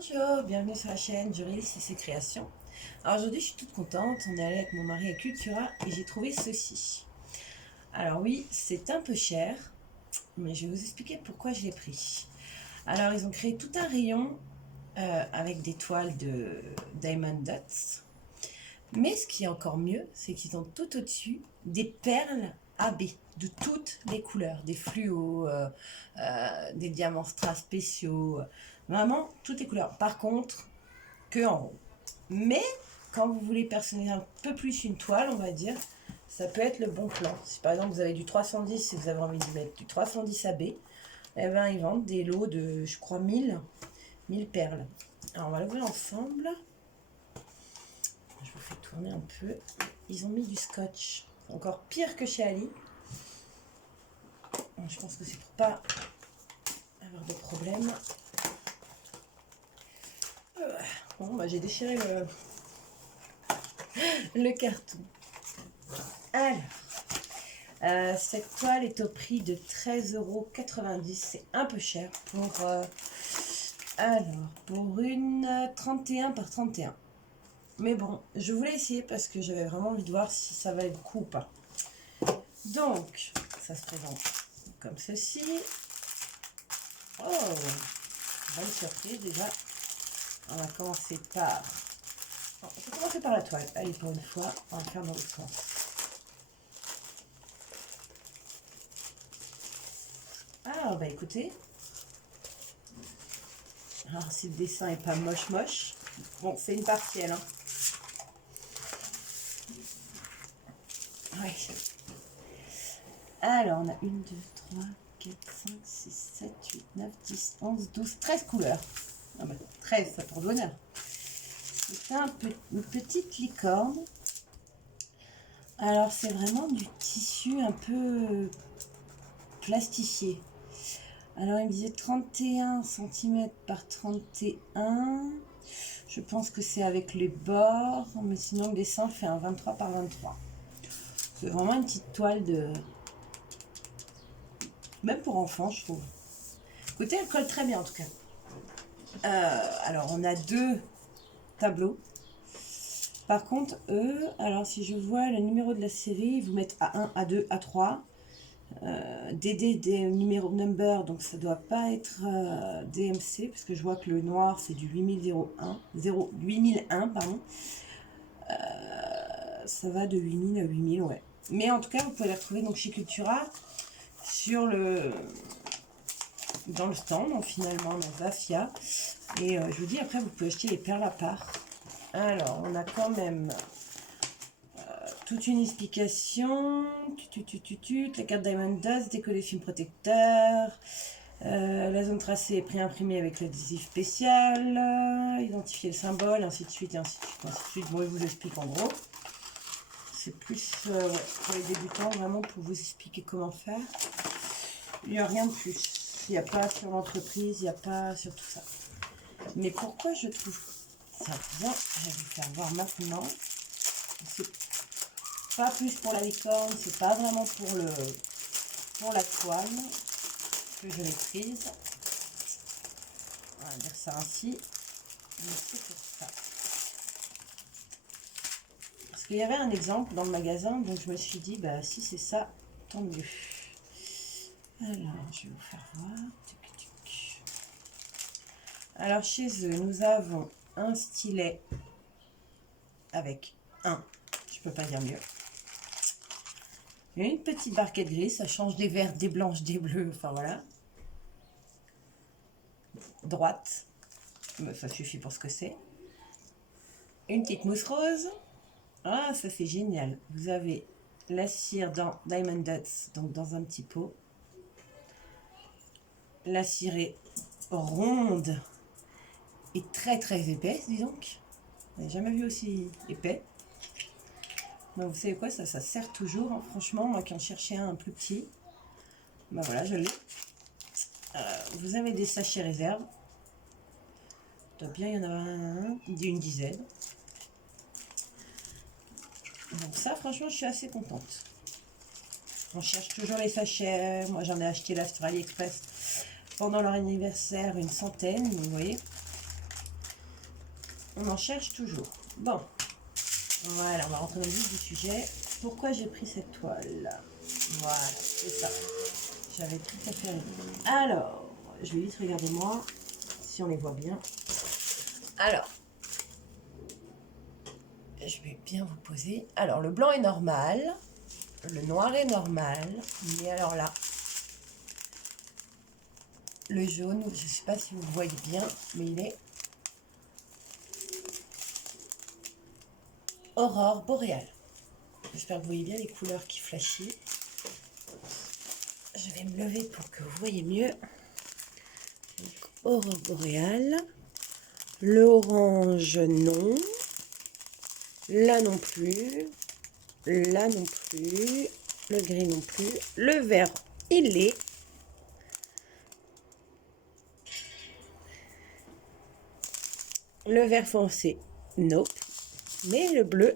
Bonjour, bienvenue sur la chaîne Julie CC Création. Alors aujourd'hui je suis toute contente, on est allé avec mon mari à Cultura et j'ai trouvé ceci. Alors oui, c'est un peu cher, mais je vais vous expliquer pourquoi je l'ai pris. Alors ils ont créé tout un rayon avec des toiles de Diamond Dots. Mais ce qui est encore mieux, c'est qu'ils ont tout au-dessus des perles AB de toutes les couleurs, des fluos, des diamants strass spéciaux, vraiment toutes les couleurs. Par contre, que en rond. Mais quand vous voulez personnaliser un peu plus une toile, on va dire, ça peut être le bon plan. Si par exemple vous avez du 310 et vous avez envie de mettre du 310 AB, eh ben, ils vendent des lots de, je crois, 1000 perles. Alors on va l'ouvrir ensemble. Je vous fais tourner un peu. Ils ont mis du scotch. Encore pire que chez Ali. Je pense que c'est pour pas avoir de problème. Bon, bah, j'ai déchiré le carton. Alors, cette toile est au prix de 13,90 €. C'est un peu cher pour une 31 par 31. Mais bon, je voulais essayer parce que j'avais vraiment envie de voir si ça valait le coup ou pas. Donc, ça se présente comme ceci. Oh, bonne surprise déjà. On va commencer par... On va commencer par la toile. Allez, pour une fois, on va faire dans l'autre sens. Ah, bah écoutez. Alors, si le dessin est pas moche, bon, c'est une partielle, hein. Oui. Alors, on a 1, 2, 3, 4, 5, 6, 7, 8, 9, 10, 11, 12, 13 couleurs. Ah bah, 13, ça pour bonheur. C'est une petite licorne. Alors, c'est vraiment du tissu un peu plastifié. Alors, il me disait 31 cm par 31. Je pense que c'est avec les bords, mais sinon le dessin fait un 23 par 23. C'est vraiment une petite toile de... Même pour enfants, je trouve. Écoutez, elle colle très bien en tout cas. Alors, on a deux tableaux. Par contre, eux, alors si je vois le numéro de la série, ils vous mettent A1, A2, A3. DD des numéros number, donc ça doit pas être DMC, parce que je vois que le noir c'est du 8001, pardon. Ça va de 8000 à 8000, ouais. Mais en tout cas, vous pouvez la retrouver donc chez Cultura, dans le stand, donc finalement dans Zafia. Et je vous dis, après, vous pouvez acheter les perles à part. Alors, on a quand même toute une explication. La carte Diamond Dust, décoller le film protecteur. La zone tracée est préimprimée avec l'adhésif spécial. Identifier le symbole, ainsi de suite, ainsi de suite, ainsi de suite. Bon, je vous explique en gros. C'est plus ouais, pour les débutants, vraiment pour vous expliquer comment faire. Il n'y a rien de plus. Il n'y a pas sur l'entreprise, il n'y a pas sur tout ça. Mais pourquoi je trouve ça bien, je vais vous faire voir maintenant. C'est pas plus pour la licorne, c'est pas vraiment pour la toile que je l'ai prise. On va dire ça ainsi. Mais c'est pour ça. Parce qu'il y avait un exemple dans le magasin, donc je me suis dit, bah si c'est ça, tant mieux. Alors, je vais vous faire voir. Alors, chez eux, nous avons un stylet avec je peux pas dire mieux. Une petite barquette grise, ça change des verts, des blanches, des bleus, enfin voilà. Droite, ça suffit pour ce que c'est. Une petite mousse rose. Ah, ça c'est génial. Vous avez la cire dans Diamond Dots, donc dans un petit pot. La cire est ronde et très très épaisse, dis donc. Je n'ai jamais vu aussi épais. Donc vous savez quoi, ça sert toujours, hein. Franchement, moi qui en cherchais un plus petit, ben voilà, je l'ai. Vous avez des sachets réserve. Il doit bien y en avoir une dizaine. Donc ça, franchement, je suis assez contente. On cherche toujours les sachets. Moi, j'en ai acheté là sur AliExpress pendant leur anniversaire une centaine, vous voyez. on en cherche toujours. Bon, voilà, on va rentrer dans le vif du sujet. Pourquoi j'ai pris cette toile? Voilà, c'est ça. J'avais tout à fait raison. Alors, je vais vite regarder moi, si on les voit bien. Alors, je vais bien vous poser. Alors, le blanc est normal, le noir est normal, mais alors là, le jaune, je ne sais pas si vous voyez bien, mais il est aurore boréale. J'espère que vous voyez bien les couleurs qui flashent. Je vais me lever pour que vous voyez mieux. Donc, aurore boréale. Le orange, non. Là non plus. Là non plus. Le gris non plus. Le vert, il l'est. Le vert foncé, nope. Mais le bleu,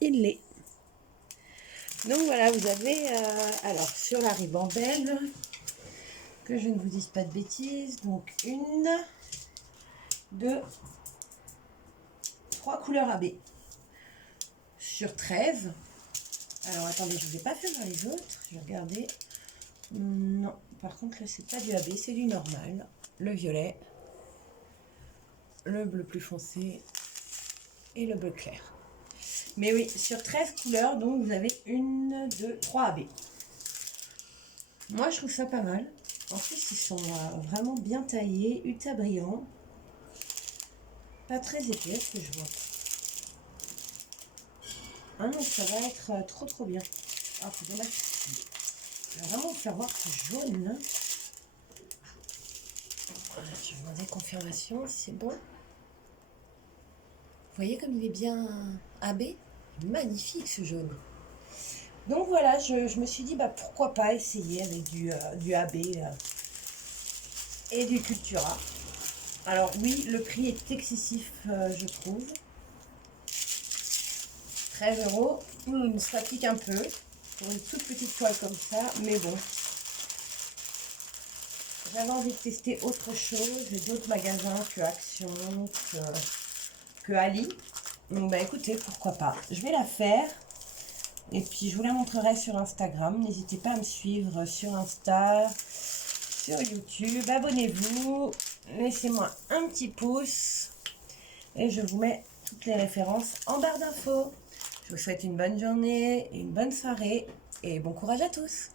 il l'est. Donc voilà, vous avez, alors sur la ribambelle, que je ne vous dise pas de bêtises, donc 1, 2, 3 couleurs AB sur 13. Alors attendez, je ne vous ai pas fait voir les autres, je vais regarder. Non, par contre là c'est pas du AB, c'est du normal. Le violet, le bleu plus foncé et le bleu clair. Mais oui, sur 13 couleurs, donc vous avez 1, 2, 3 AB. Moi, je trouve ça pas mal. En plus, ils sont vraiment bien taillés, ultra brillants. Pas très épais, ce que je vois. Ah non, ça va être trop bien. Ah, c'est dommage. Je vais vraiment vous faire voir ce jaune. Voilà, je vais demander confirmation, c'est bon. Vous voyez comme il est bien AB? Magnifique ce jaune. Donc voilà, je me suis dit, bah, pourquoi pas essayer avec du AB et du Cultura. Alors oui, le prix est excessif, je trouve. 13 €, ça pique un peu pour une toute petite toile comme ça, mais bon. J'avais envie de tester autre chose, j'ai d'autres magasins que Action, que Ali. Donc bah écoutez, pourquoi pas. Je vais la faire. Et puis je vous la montrerai sur Instagram. N'hésitez pas à me suivre sur Insta, sur YouTube. Abonnez-vous. Laissez-moi un petit pouce. Et je vous mets toutes les références en barre d'infos. Je vous souhaite une bonne journée, une bonne soirée et bon courage à tous.